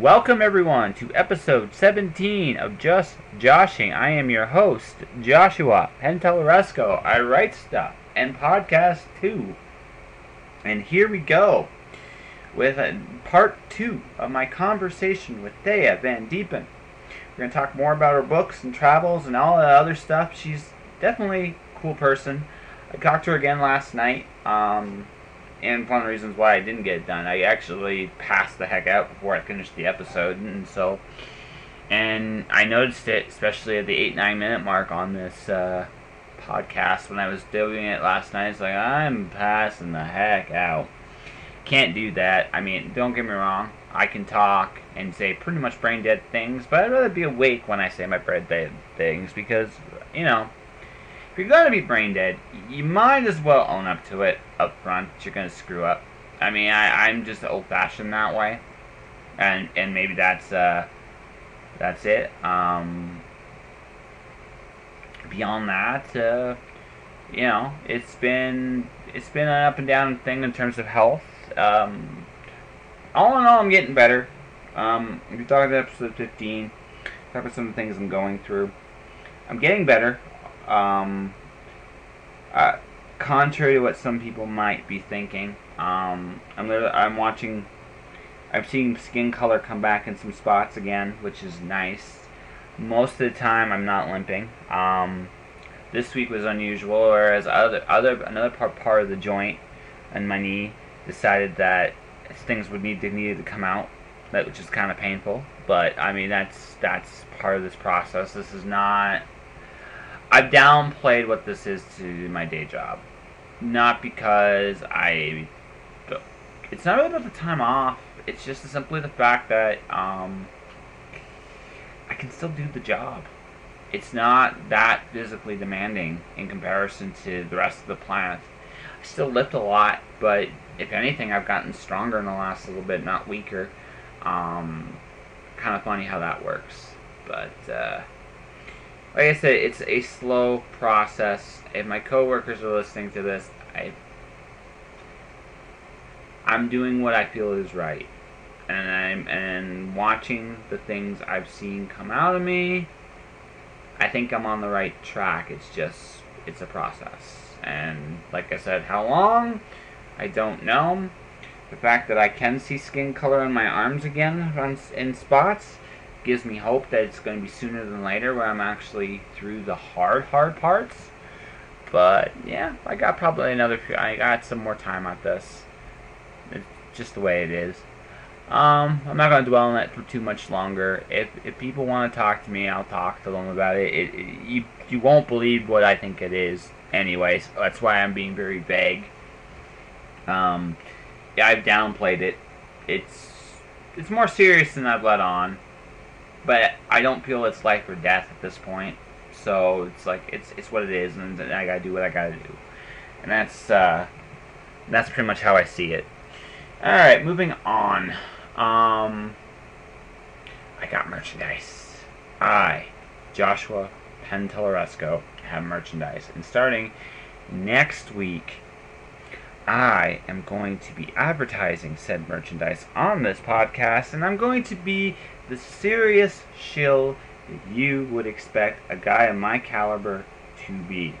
Welcome everyone to episode 17 of Just Joshing. I am your host, Joshua Penteloresco. I write stuff and podcast too. And here we go with part 2 of my conversation with Thea van Diepen. We're going to talk more about her books and travels and all the other stuff. She's definitely a cool person. I talked to her again last night. And one of the reasons why I didn't get it done, I actually passed the heck out before I finished the episode, and I noticed it, especially at the 8-9 minute mark on this podcast when I was doing it last night. It's like, I'm passing the heck out. Can't do that. I mean, don't get me wrong, I can talk and say pretty much brain dead things, but I'd rather be awake when I say my brain dead things, because, you know, if you're going to be brain dead, you might as well own up to it up front that you're going to screw up. I mean, I'm just old-fashioned that way. And maybe that's it. Beyond that, you know, it's been an up and down thing in terms of health. All in all, I'm getting better. If you're talking about episode 15, talk about some of the things I'm going through. I'm getting better. Contrary to what some people might be thinking, I'm seeing skin color come back in some spots again, which is nice. Most of the time, I'm not limping. This week was unusual, whereas another part of the joint and my knee decided that things needed to come out, which is kind of painful. But I mean, that's part of this process. This is not. I've downplayed what this is to my day job. Not because it's not really about the time off. It's just simply the fact that I can still do the job. It's not that physically demanding in comparison to the rest of the planet. I still lift a lot, but if anything, I've gotten stronger in the last little bit, not weaker. Kind of funny how that works. But, like I said, it's a slow process. If my coworkers are listening to this, I'm doing what I feel is right, and watching the things I've seen come out of me, I think I'm on the right track. It's a process, and like I said, how long? I don't know. The fact that I can see skin color on my arms again in spots gives me hope that it's going to be sooner than later where I'm actually through the hard parts. But yeah, I got some more time at this. It's just the way it is. I'm not going to dwell on it for too much longer. If people want to talk to me, I'll talk to them about it. You won't believe what I think it is anyways. That's why I'm being very vague. Yeah, I've downplayed it. It's more serious than I've let on. But I don't feel it's life or death at this point. So it's like it's what it is, and I gotta do what I gotta do. And that's pretty much how I see it. Alright, moving on. I got merchandise. Joshua Penteloresco, have merchandise. And starting next week, I am going to be advertising said merchandise on this podcast, and I'm going to be the serious shill that you would expect a guy of my caliber to be.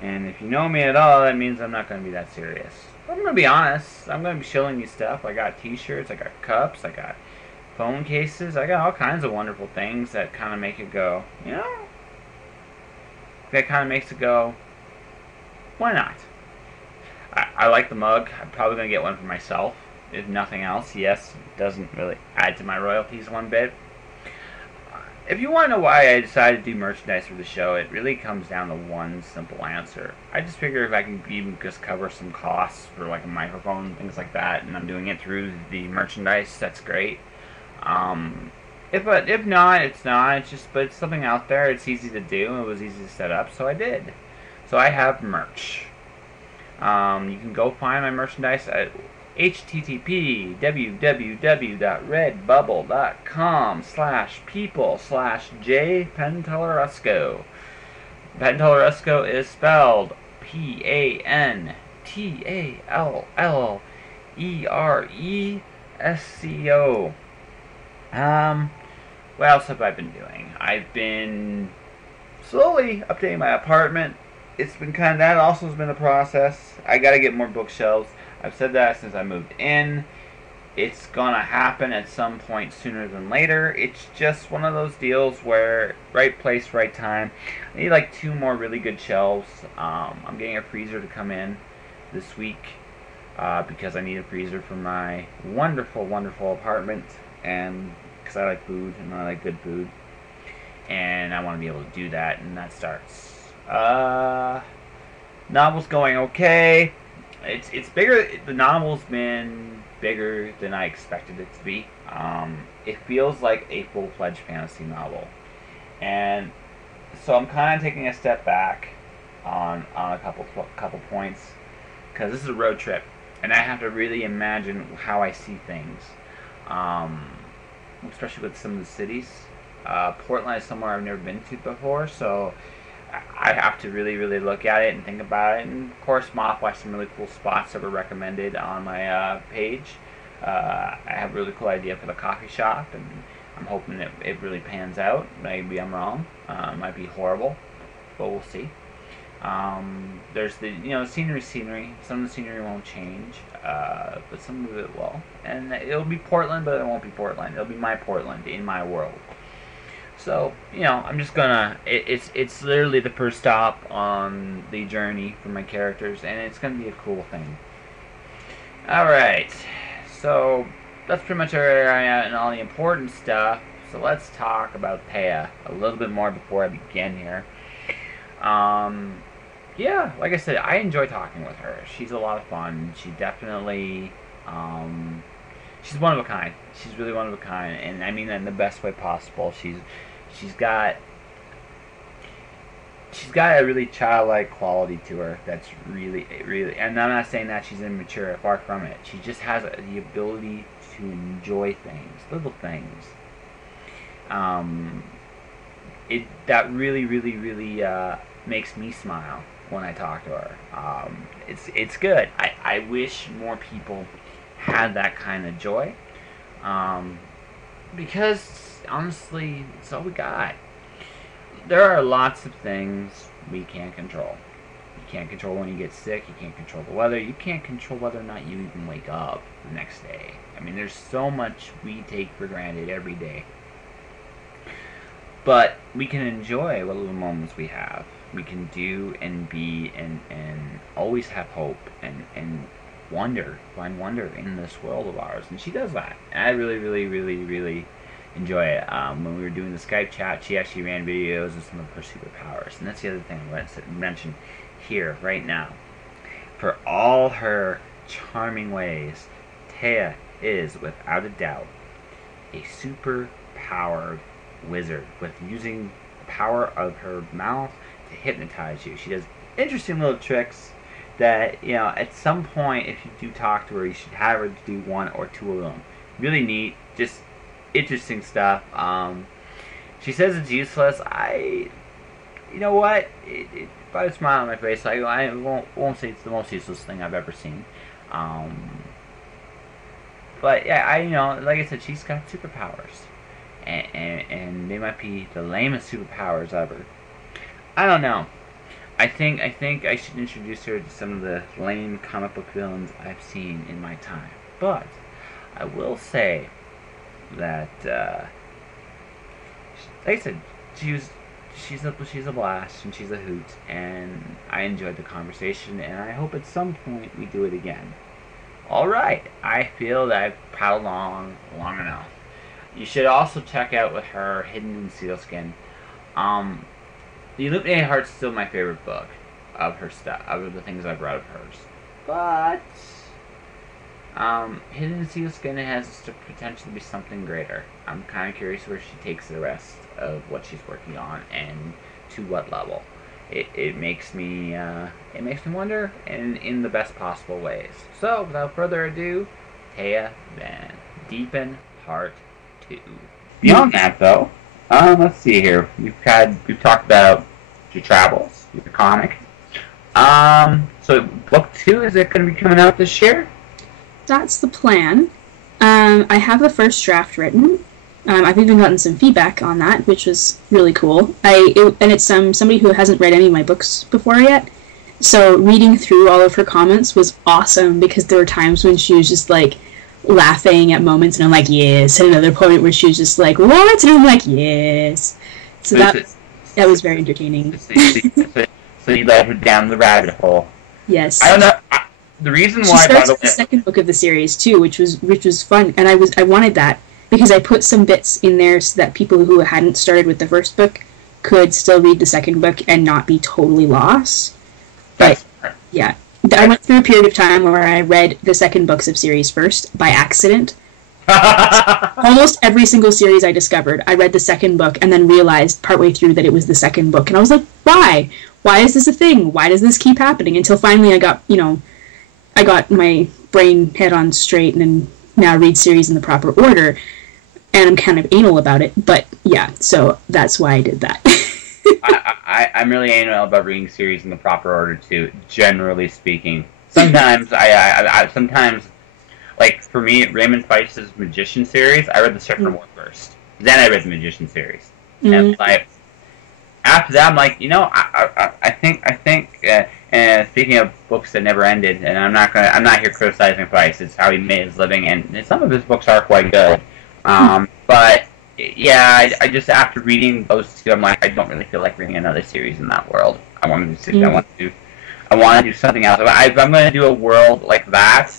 And if you know me at all, that means I'm not going to be that serious. I'm going to be honest. I'm going to be shilling you stuff. I got t-shirts, I got cups, I got phone cases, I got all kinds of wonderful things that kind of make it go, you know? That kind of makes it go, why not? I like the mug. I'm probably going to get one for myself, if nothing else. Yes, it doesn't really add to my royalties one bit. If you want to know why I decided to do merchandise for the show, it really comes down to one simple answer. I just figure if I can even just cover some costs for like a microphone and things like that, and I'm doing it through the merchandise, that's great. If not, it's not. But it's something out there. It's easy to do. It was easy to set up, so I did. So I have merch. You can go find my merchandise at http://redbubble.com/people/jpenteloresco. Penteloresco is spelled Pentalleresco. Um, what else have I been doing? I've been slowly updating my apartment. It's been kind of, that also has been a process. I gotta get more bookshelves. I've said that since I moved in. It's gonna happen at some point sooner than later. It's just one of those deals where right place, right time. I need like 2 more really good shelves. I'm getting a freezer to come in this week because I need a freezer for my wonderful, wonderful apartment, and because I like food and I like good food, and I want to be able to do that, and that starts. Novel's going okay. It's bigger. The novel's been bigger than I expected it to be. It feels like a full-fledged fantasy novel, and so I'm kind of taking a step back on a couple points, because this is a road trip, and I have to really imagine how I see things, especially with some of the cities. Portland is somewhere I've never been to before, so I have to really, really look at it and think about it. And of course, modify some really cool spots that were recommended on my page. I have a really cool idea for the coffee shop, and I'm hoping it really pans out. Maybe I'm wrong. It might be horrible, but we'll see. There's the scenery. Some of the scenery won't change, but some of it will. And it'll be Portland, but it won't be Portland. It'll be my Portland in my world. So, I'm just gonna, it's literally the first stop on the journey for my characters, and it's gonna be a cool thing. Alright, so that's pretty much where I am and all the important stuff. So let's talk about Thea a little bit more before I begin here. Yeah, like I said, I enjoy talking with her. She's a lot of fun. She definitely, she's one of a kind. She's really one of a kind, and I mean that in the best way possible. She's got a really childlike quality to her that's really, really, and I'm not saying that she's immature, far from it. She just has the ability to enjoy things, little things. That really, really, really makes me smile when I talk to her. It's good. I wish more people had that kind of joy, because honestly, it's all we got. There are lots of things we can't control. You can't control when you get sick. You can't control the weather. You can't control whether or not you even wake up the next day. I mean, there's so much we take for granted every day. But we can enjoy what little moments we have. We can do and be and always have hope and find wonder in this world of ours. And she does that. And I really, really, really, really enjoy it. When we were doing the Skype chat, she actually ran videos of some of her superpowers. And that's the other thing I want to mention here, right now. For all her charming ways, Thea is, without a doubt, a super-powered wizard with using the power of her mouth to hypnotize you. She does interesting little tricks that, at some point, if you do talk to her, you should have her do 1 or 2 of them. Really neat, just interesting stuff. She says it's useless. You know what? It brought a smile on my face. I won't say it's the most useless thing I've ever seen. But yeah, like I said, she's got superpowers, and they might be the lamest superpowers ever. I don't know. I think I should introduce her to some of the lame comic book villains I've seen in my time. But I will say that, like I said, she's a blast, and she's a hoot, and I enjoyed the conversation, and I hope at some point we do it again. Alright, I feel that I've prattled on long enough. You should also check out with her Hidden in Sealskin. The Illuminated Heart's still my favorite book of her stuff, of the things I've read of hers. But Hidden in Sealskin has the potential to be something greater. I'm kind of curious where she takes the rest of what she's working on and to what level. It makes me wonder, and in the best possible ways. So, without further ado, Thea van Diepen, Part 2. Beyond that, though, let's see here. We've talked about your travels, your comic. So book 2, is it going to be coming out this year? That's the plan. I have the first draft written. I've even gotten some feedback on that, which was really cool. And it's somebody who hasn't read any of my books before yet. So reading through all of her comments was awesome because there were times when she was just like laughing at moments, and I'm like, yes. And another point where she was just like, what? And I'm like, yes. So that was very entertaining. So you led her down the rabbit hole. Yes. I don't know. The reason why, she starts with the second book of the series too, which was fun, and I wanted that because I put some bits in there so that people who hadn't started with the first book could still read the second book and not be totally lost. But yeah, I went through a period of time where I read the second books of series first by accident. Almost every single series I discovered, I read the second book and then realized partway through that it was the second book, and I was like, why? Why is this a thing? Why does this keep happening? Until finally I got my brain head on straight and now read series in the proper order, and I'm kind of anal about it, but yeah, so that's why I did that. I'm really anal about reading series in the proper order too, generally speaking. Sometimes sometimes, like for me, Raymond Feist's Magician series, I read the second one first. Then I read the Magician series. And like after that, I'm like, I think speaking of books that never ended, and I'm not here criticizing Feist. It's how he made his living, and some of his books are quite good. But yeah, I just after reading those two, I'm like, I don't really feel like reading another series in that world. I want to do something else. If I'm going to do a world like that,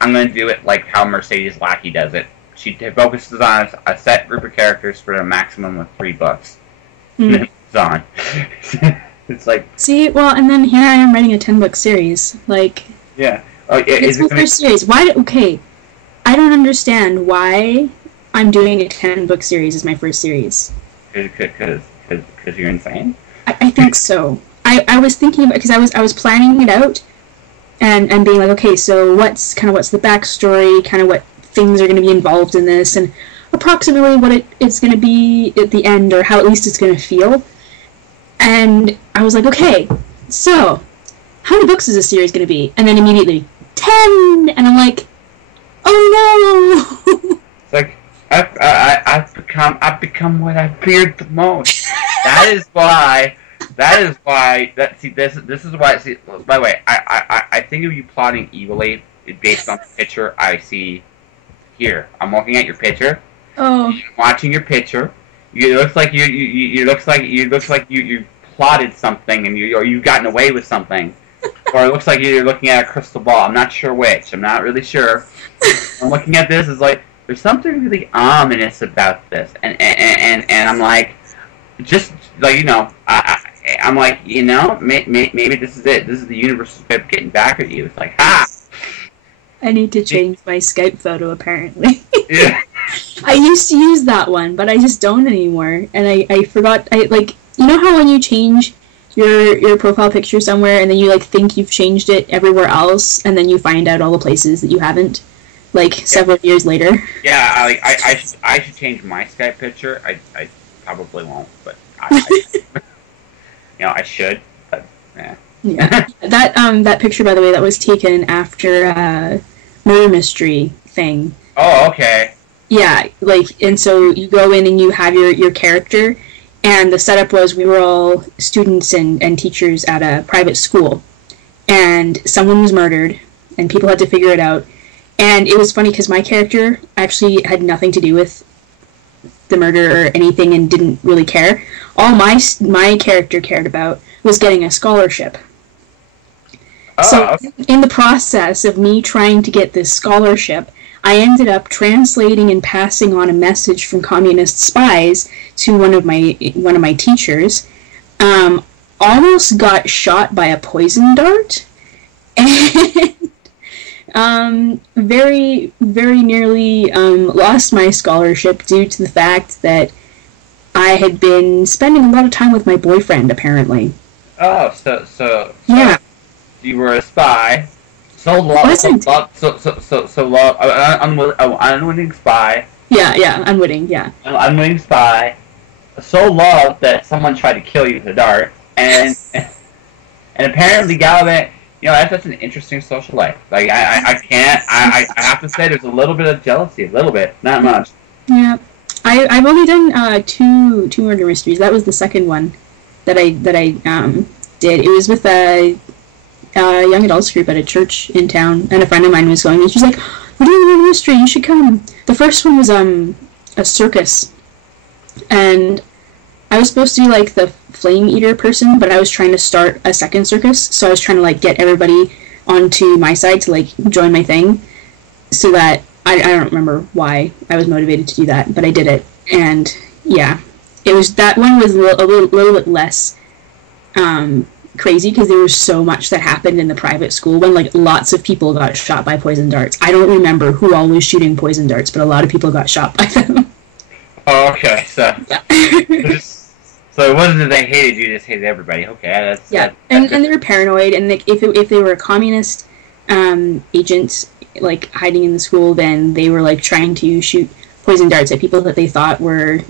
I'm going to do it like how Mercedes Lackey does it. She focuses on a set group of characters for a maximum of 3 books. It's on. It's like, see, well, and then here I am writing a 10-book series. Like, yeah, it's my first series. Why? Okay, I don't understand why I'm doing a 10-book series as my first series. Because you're insane. I think so. I was thinking about, because I was planning it out, and being like, okay, so what's the backstory, kind of what things are going to be involved in this, and approximately what it's going to be at the end, or how at least it's going to feel. And I was like, okay, so how many books is this series going to be? And then immediately 10, and I'm like, oh no. It's like I've become what I feared the most. This is why. By the way, I think of you plotting evilly based on the picture I see here. I'm looking at your picture. Oh. I'm watching your picture. It looks like you plotted something and you've gotten away with something, or it looks like you're looking at a crystal ball. I'm not sure which. I'm not really sure. I'm looking at this. It's like there's something really ominous about this, and I'm like, just like I'm like, maybe this is it. This is the universe getting back at you. It's like, ha! I need to change my Skype photo, apparently. Yeah. I used to use that one, but I just don't anymore. And I forgot, how when you change your profile picture somewhere and then you think you've changed it everywhere else, and then you find out all the places that you haven't, several years later? Yeah, I should change my Skype picture. I probably won't, but I should, but yeah. Yeah. That picture, by the way, that was taken after murder mystery thing. Oh, okay. Yeah, and so you go in and you have your character, and the setup was we were all students and teachers at a private school, and someone was murdered, and people had to figure it out. And it was funny because my character actually had nothing to do with the murder or anything and didn't really care. All my character cared about was getting a scholarship. So in the process of me trying to get this scholarship, I ended up translating and passing on a message from communist spies to one of my teachers. Almost got shot by a poison dart, and very, very nearly lost my scholarship due to the fact that I had been spending a lot of time with my boyfriend, apparently. Oh, so yeah. You were a spy. Unwitting spy. Yeah, unwitting, yeah. Unwitting spy. So loved that someone tried to kill you with a dart, and apparently Gallivant, that's an interesting social life. Like I have to say, there's a little bit of jealousy, a little bit, not much. Yeah, I've only done two murder mysteries. That was the second one that I did. It was with a young adults group at a church in town, and a friend of mine was going, and she's like, "We're doing a murder mystery. You should come." The first one was a circus, and I was supposed to be like the flame eater person, but I was trying to start a second circus, so I was trying to like get everybody onto my side to like join my thing, so that I don't remember why I was motivated to do that, but I did it, and yeah, it was that one was a little bit less crazy because there was so much that happened in the private school when like lots of people got shot by poison darts. I don't remember who all was shooting poison darts, but a lot of people got shot by them. Oh, okay, so Yeah. so it wasn't that they hated you, just hated everybody. Okay, that's Yeah, that's and they were paranoid, and like if they were a communist agent like hiding in the school, then they were like trying to shoot poison darts at people that they thought were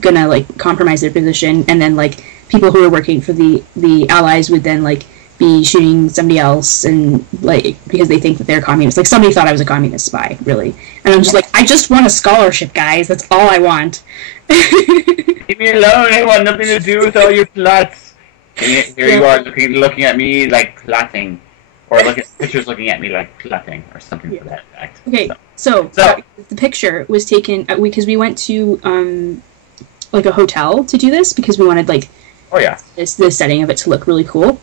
gonna like compromise their position, and then like people who were working for the allies would then like be shooting somebody else, and like because they think that they're communists. Like somebody thought I was a communist spy, really, and I'm just like, I just want a scholarship, guys. That's all I want. Leave me alone. I want nothing to do with all your plots. And here you are looking at me like plotting, or look at pictures looking at me like plotting, or something to that effect. Okay, so the picture was taken because we went to like a hotel to do this because we wanted like the setting of it to look really cool.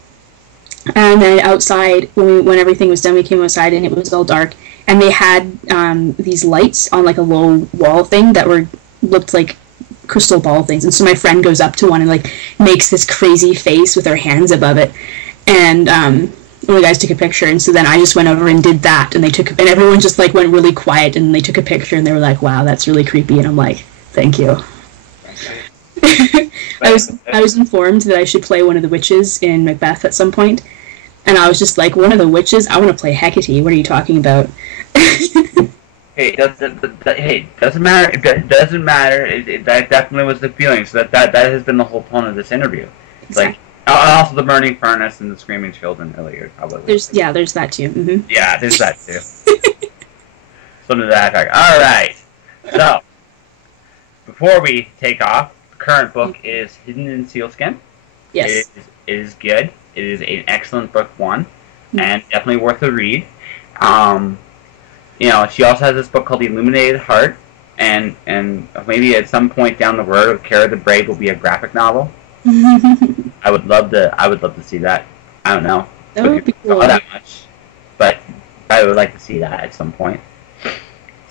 And then outside, when everything was done, we came outside and it was all dark. And they had these lights on like a low wall thing that looked like crystal ball things. And so my friend goes up to one and like makes this crazy face with her hands above it. And one of the guys took a picture. And so then I just went over and did that. And and everyone just like went really quiet and they took a picture and they were like, "Wow, that's really creepy." And I'm like, "Thank you." I was informed that I should play one of the witches in Macbeth at some point, and I was just like, "One of the witches? I want to play Hecate. What are you talking about?" Hey, doesn't matter. It doesn't matter. That definitely was the feeling. So that has been the whole tone of this interview. It's exactly. like also the burning furnace and the screaming children earlier. Probably. There's that too. Mm-hmm. Yeah, there's that too. Something to that effect. All right. So before we take off, the current book is Hidden in Sealskin. Yes. It is good. It is an excellent book, and definitely worth a read. She also has this book called The Illuminated Heart, and maybe at some point down the road, Kara the Brave will be a graphic novel. I would love to see that. I don't know. That would be cool. That much, but I would like to see that at some point.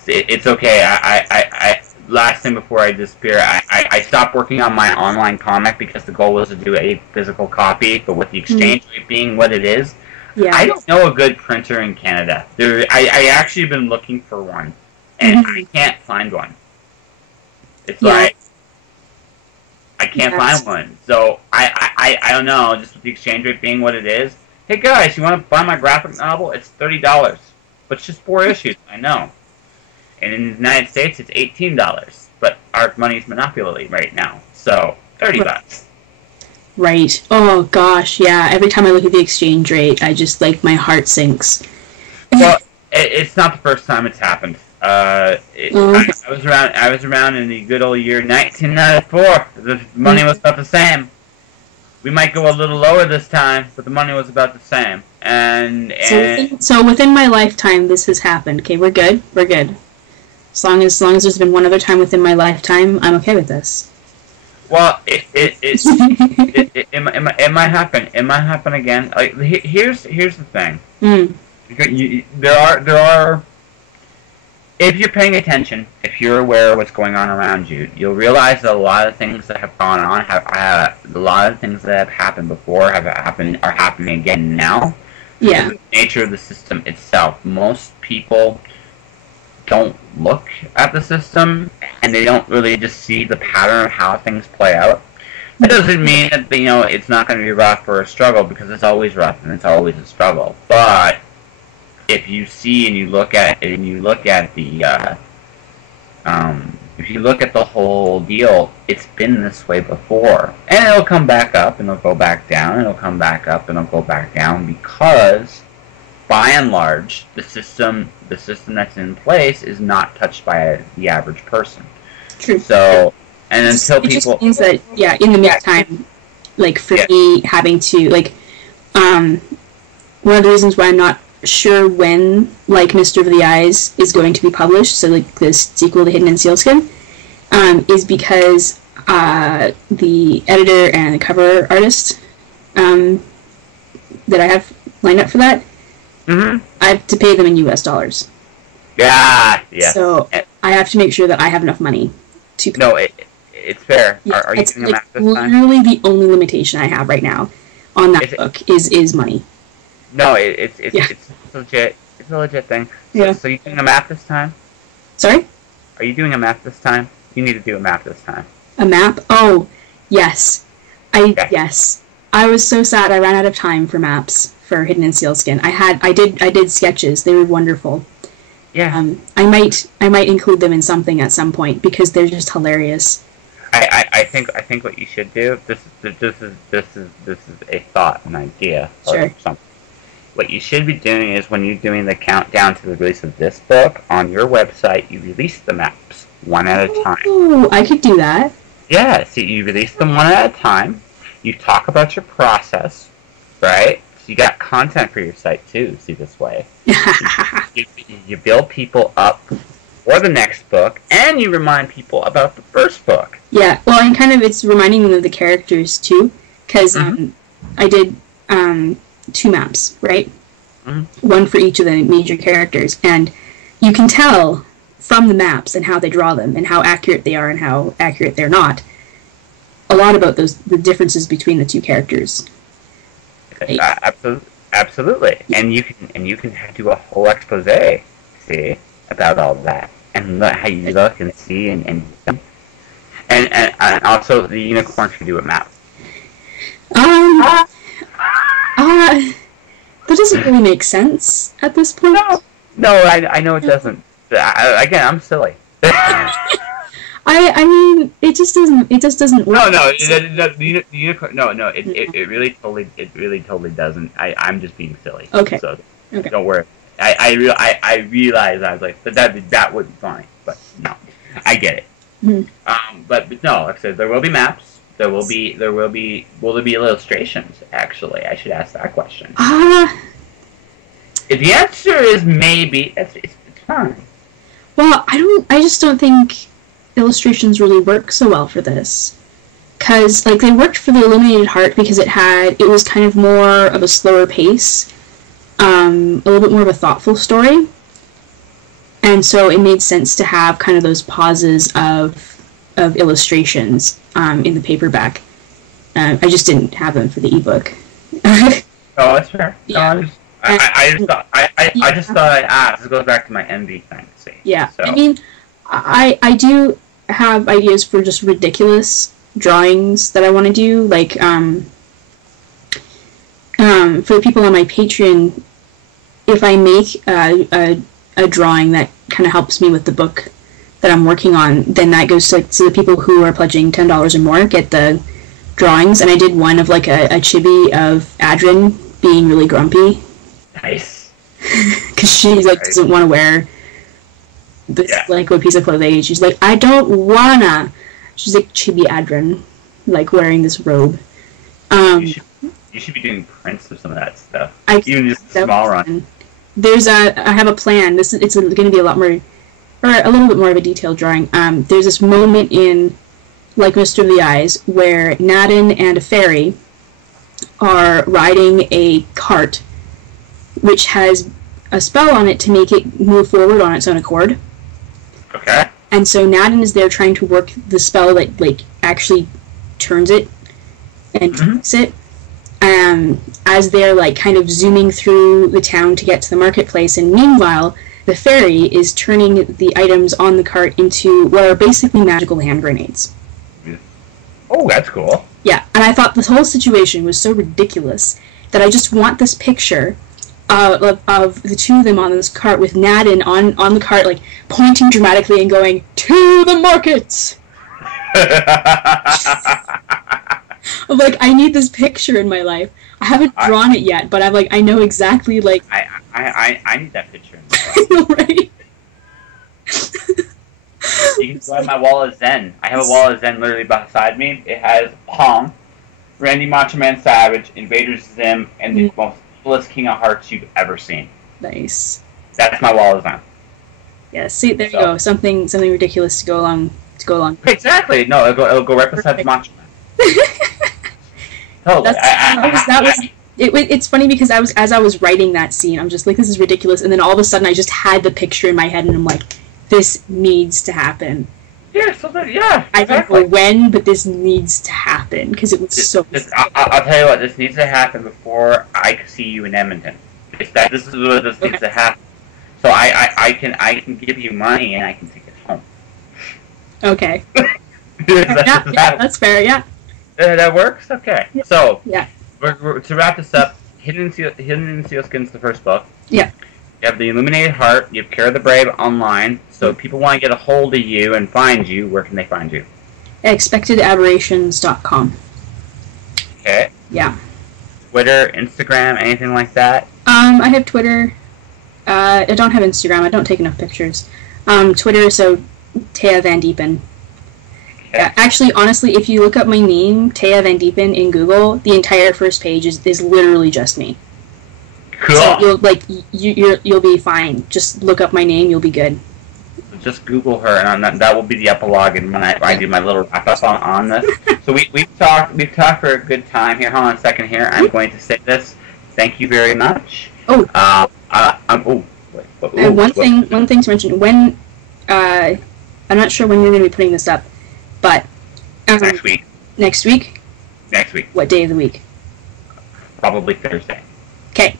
It's okay. I last thing before I disappear, I stopped working on my online comic because the goal was to do a physical copy, but with the exchange rate being what it is, I don't know a good printer in Canada. I actually been looking for one, and I can't find one. It's like I can't find one. So I don't know, just with the exchange rate being what it is. Hey guys, you want to buy my graphic novel? It's $30, but it's just 4 issues. I know. And in the United States, it's $18. But our money's monopoly right now, so $30. Right. Oh gosh, yeah. Every time I look at the exchange rate, I just like my heart sinks. Well, it's not the first time it's happened. I was around in the good old year 1994. The money was about the same. We might go a little lower this time, but the money was about the same. So within my lifetime, this has happened. Okay, we're good. We're good. As long as there's been one other time within my lifetime, I'm okay with this. Well, it might happen. It might happen again. Like here's the thing. There are. If you're paying attention, if you're aware of what's going on around you, you'll realize that a lot of things that have gone on a lot of things that have happened before are happening again now. Yeah. The nature of the system itself. Most people don't look at the system, and they don't really just see the pattern of how things play out. That doesn't mean that it's not going to be rough or a struggle, because it's always rough and it's always a struggle. But if you see and you look at it, and you look at the if you look at the whole deal, it's been this way before, and it'll come back up and it'll go back down, and it'll come back up and it'll go back down, because by and large, the system that's in place is not touched by the average person. True. So, and until it just people... means that, yeah, in the meantime, like, for me having to, like, one of the reasons why I'm not sure when, like, Mister of the Eyes is going to be published, so, like, the sequel to Hidden in Sealskin, is because the editor and the cover artist that I have lined up for that, I have to pay them in US dollars. Yeah, yeah. So I have to make sure that I have enough money to pay. No, it's fair. Yeah, Are you doing a map this time? Literally the only limitation I have right now on that book is money. No, it's legit. It's a legit thing. Yeah. So you doing a map this time? Sorry? Are you doing a map this time? You need to do a map this time. A map? Oh, yes. Yes. I was so sad I ran out of time for maps for Hidden in Sealskin. I did sketches. They were wonderful. Yeah. I might include them in something at some point because they're just hilarious. I think what you should do, this is a thought, an idea, or something. What you should be doing is when you're doing the countdown to the release of this book on your website, you release the maps one at a time. Oh, I could do that. Yeah, see, you release them one at a time. You talk about your process, right? So you got content for your site too. See, this way, you build people up for the next book, and you remind people about the first book. Yeah, well, and kind of it's reminding them of the characters too, because I did 2 maps, right? One for each of the major characters, and you can tell from the maps and how they draw them and how accurate they are and how accurate they're not a lot about the differences between the 2 characters. Right? Absolutely, and you can do a whole expose, see, about all that and how you look and see and also the unicorn should do a map. That doesn't really make sense at this point. No, I know it doesn't. Again, I'm silly. I mean, it just doesn't work. The unicorn. No. It really totally doesn't. I'm just being silly. Okay. So okay. Don't worry. I realized I was like that would be funny, but no, I get it. But no, like I said, there will be maps. Will there be illustrations? Actually, I should ask that question. If the answer is maybe, it's fine. Well, I just don't think illustrations really work so well for this. Because, like, they worked for the Illuminated Heart because it was kind of more of a slower pace, a little bit more of a thoughtful story. And so it made sense to have kind of those pauses of illustrations in the paperback. I just didn't have them for the ebook. Oh, that's fair. Yeah. No, I just thought I'd ask. It goes back to my envy thing. See. Yeah. So. I mean, I do have ideas for just ridiculous drawings that I want to do. Like, for the people on my Patreon, if I make a drawing that kind of helps me with the book that I'm working on, then that goes to the people who are pledging $10 or more get the drawings. And I did one of like a chibi of Adrin being really grumpy. Nice. Because she like doesn't want to wear this like a piece of clothing. She's like, I don't wanna. She's like chibi Adrin, like wearing this robe. You should be doing prints of some of that stuff. Even just a small run. I have a plan. It's going to be a lot more, or a little bit more of a detailed drawing. There's this moment in, like Mister of the Eyes, where Nadin and a fairy are riding a cart, which has a spell on it to make it move forward on its own accord. Okay. And so Nadin is there trying to work the spell that like actually turns it and turns it. As they're like kind of zooming through the town to get to the marketplace, and meanwhile the fairy is turning the items on the cart into what are basically magical hand grenades. Oh, that's cool. Yeah, and I thought this whole situation was so ridiculous that I just want this picture of the two of them on this cart with Nadin on the cart, like pointing dramatically and going, "To the markets!" I'm like, I need this picture in my life. I haven't drawn it yet, but I'm like, I know exactly, like... I need that picture in my life. Right? You can go on my wall of Zen. I have a wall of Zen literally beside me. It has Pong, Randy Macho Man Savage, Invader Zim, and the most coolest King of Hearts you've ever seen. Nice. That's my wall of Zen. Yeah, see, there you go. Something ridiculous to go along. Exactly. No, it'll go right beside the Macho Man. Totally. It's funny because as I was writing that scene, I'm just like, this is ridiculous, and then all of a sudden I just had the picture in my head, and I'm like, this needs to happen. Yeah, I don't know when, but this needs to happen because it was I'll tell you what, this needs to happen before I see you in Edmonton. This is what this needs to happen. So I can give you money and I can take it home. Okay. That's fair. Yeah. That works. Okay. Yeah. So yeah. To wrap this up, Hidden in Sealskin's the first book. Yeah. You have the Illuminated Heart. You have Care of the Brave online. So if people want to get a hold of you and find you, where can they find you? ExpectedAberrations.com. Okay. Yeah. Twitter, Instagram, anything like that? I have Twitter. I don't have Instagram. I don't take enough pictures. Twitter, so Thea van Diepen. Okay. Actually, honestly, if you look up my name, Thea van Diepen, in Google, the entire first page is literally just me. Cool. So you'll be fine. Just look up my name, you'll be good. Just Google her, and that will be the epilogue. And when I do my little wrap up on this, so we've talked for a good time here. Hold on a second here. I'm going to say this. Thank you very much. Oh. One thing to mention. When I'm not sure when you're going to be putting this up, but next week. Next week. Next week. What day of the week? Probably Thursday. Okay.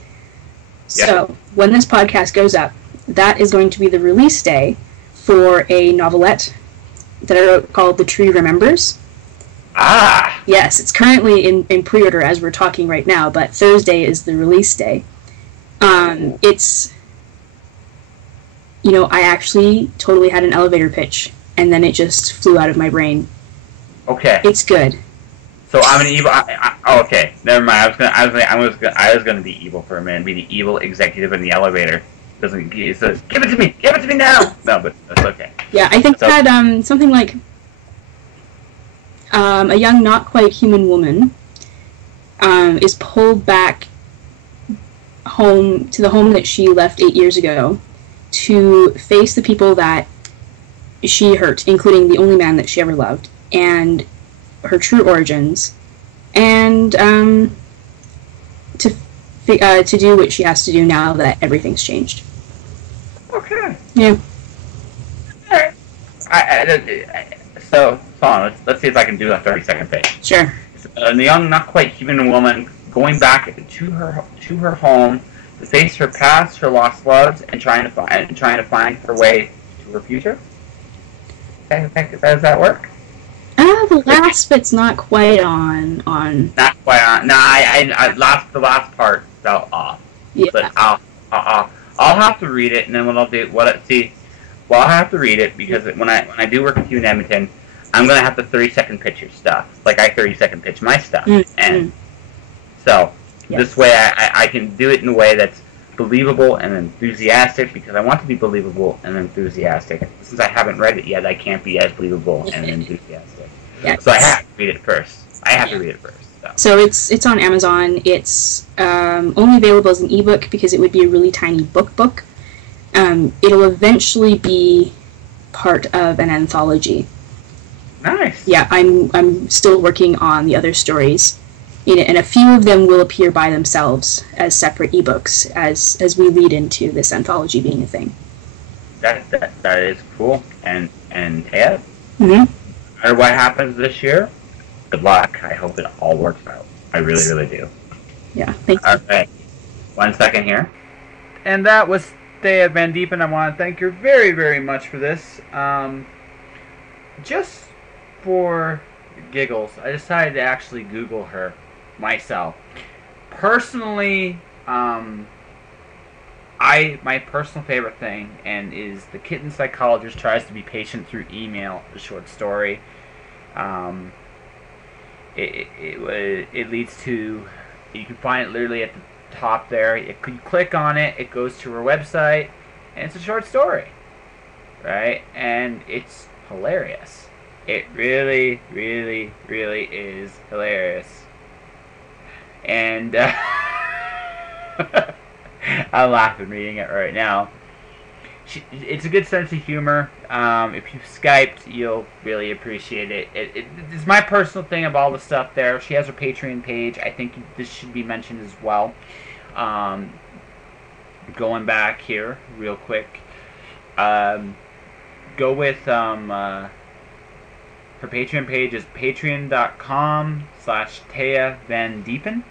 Yeah. So when this podcast goes up, that is going to be the release day for a novelette that I wrote called The Tree Remembers. Ah! Yes, it's currently in pre-order as we're talking right now, but Thursday is the release day. It's, I actually totally had an elevator pitch, and then it just flew out of my brain. Okay. It's good. So I'm an evil. Okay, never mind. I was gonna be evil for a minute. Be the evil executive in the elevator. It says, "Give it to me! Give it to me now!" No, but that's okay. Yeah, I think that something like a young, not quite human woman is pulled back home to the home that she left 8 years ago to face the people that she hurt, including the only man that she ever loved, and her true origins, and to do what she has to do now that everything's changed. Okay. Yeah. Alright. So, hold on. Let's see if I can do a 30-second page. Sure. The young, not quite human woman going back to her home to face her past, her lost loves, and trying to find her way to her future. Does that work? The last bit's not quite on. Not quite on. No, the last part fell off. Yeah. But I'll have to read it, and then what I'll do, I'll have to read it because when I do work with you in Edmonton, I'm gonna have to 30-second pitch your stuff, like I 30-second pitch my stuff, and so this way I can do it in a way that's believable and enthusiastic, because I want to be believable and enthusiastic. Since I haven't read it yet, I can't be as believable and enthusiastic. Yes. So I have to read it first. So it's on Amazon. It's only available as an ebook because it would be a really tiny book. It'll eventually be part of an anthology. Nice. Yeah, I'm still working on the other stories in it, and a few of them will appear by themselves as separate ebooks as we lead into this anthology being a thing. That is cool. And Ted, mm-hmm. No matter what happens this year, good luck. I hope it all works out. I really, really do. Yeah, thank you. All right. 1 second here. And that was Thea van Diepen. I want to thank you very, very much for this. Just for giggles, I decided to actually Google her myself. Personally, my personal favorite thing is The Kitten Psychologist Tries to Be Patient Through Email, the short story. It leads to, you can find it literally at the top there. You click on it, it goes to her website, and it's a short story, right? And it's hilarious. It really, really, really is hilarious. And I'm laughing reading it right now. It's a good sense of humor. If you've Skyped, you'll really appreciate it. It's my personal thing of all the stuff there. She has her Patreon page. I think this should be mentioned as well. Going back here real quick. Go with her Patreon page is patreon.com/Thea van Diepen.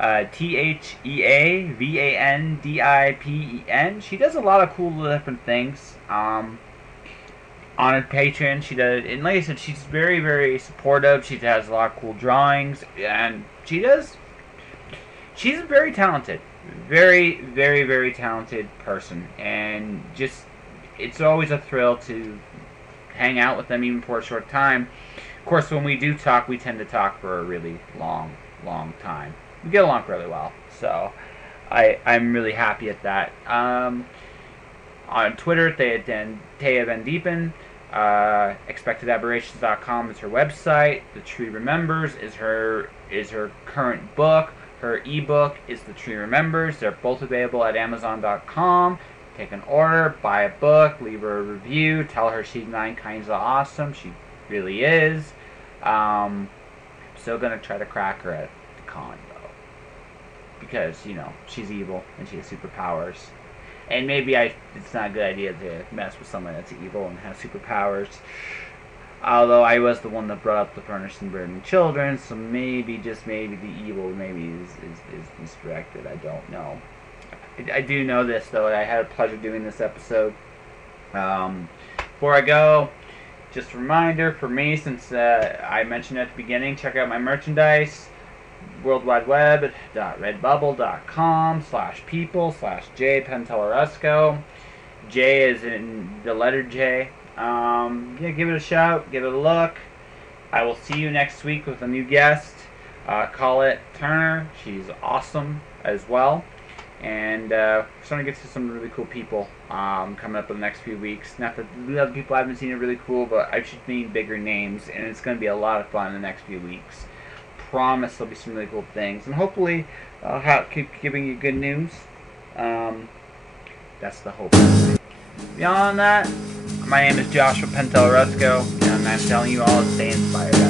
TheaVanDipen. She does a lot of cool different things. On her Patreon, she does, and like I said, she's very, very supportive. She has a lot of cool drawings, and she's very talented. Very, very, very talented person, and just, it's always a thrill to hang out with them, even for a short time. Of course, when we do talk, we tend to talk for a really long, long time. We get along really well, so I'm really happy at that. On Twitter, Thea van Diepen. ExpectedAberrations.com is her website. The Tree Remembers is her current book. Her ebook is The Tree Remembers. They're both available at Amazon.com. Take an order, buy a book, leave her a review, tell her she's 9 kinds of awesome. She really is. Still gonna try to crack her at the con though, because she's evil and she has superpowers. And maybe it's not a good idea to mess with someone that's evil and has superpowers. Although I was the one that brought up the furnished and burdened children, so maybe, just maybe, the evil is misdirected. I don't know. I do know this, though. I had a pleasure doing this episode. Before I go, just a reminder for me, since I mentioned at the beginning, check out my merchandise. worldwideweb.redbubble.com/people/J Pentellaresco. J is in the letter J. Give it a shout, give it a look. I will see you next week with a new guest. Colette Turner. She's awesome as well. And we're starting to get to some really cool people coming up in the next few weeks. Not that the other people I haven't seen are really cool, but I should need bigger names, and it's going to be a lot of fun in the next few weeks. Promise there'll be some really cool things, and hopefully I'll keep giving you good news. That's the hope. Beyond that, my name is Joshua Pentellaresco, and I'm telling you all to stay inspired.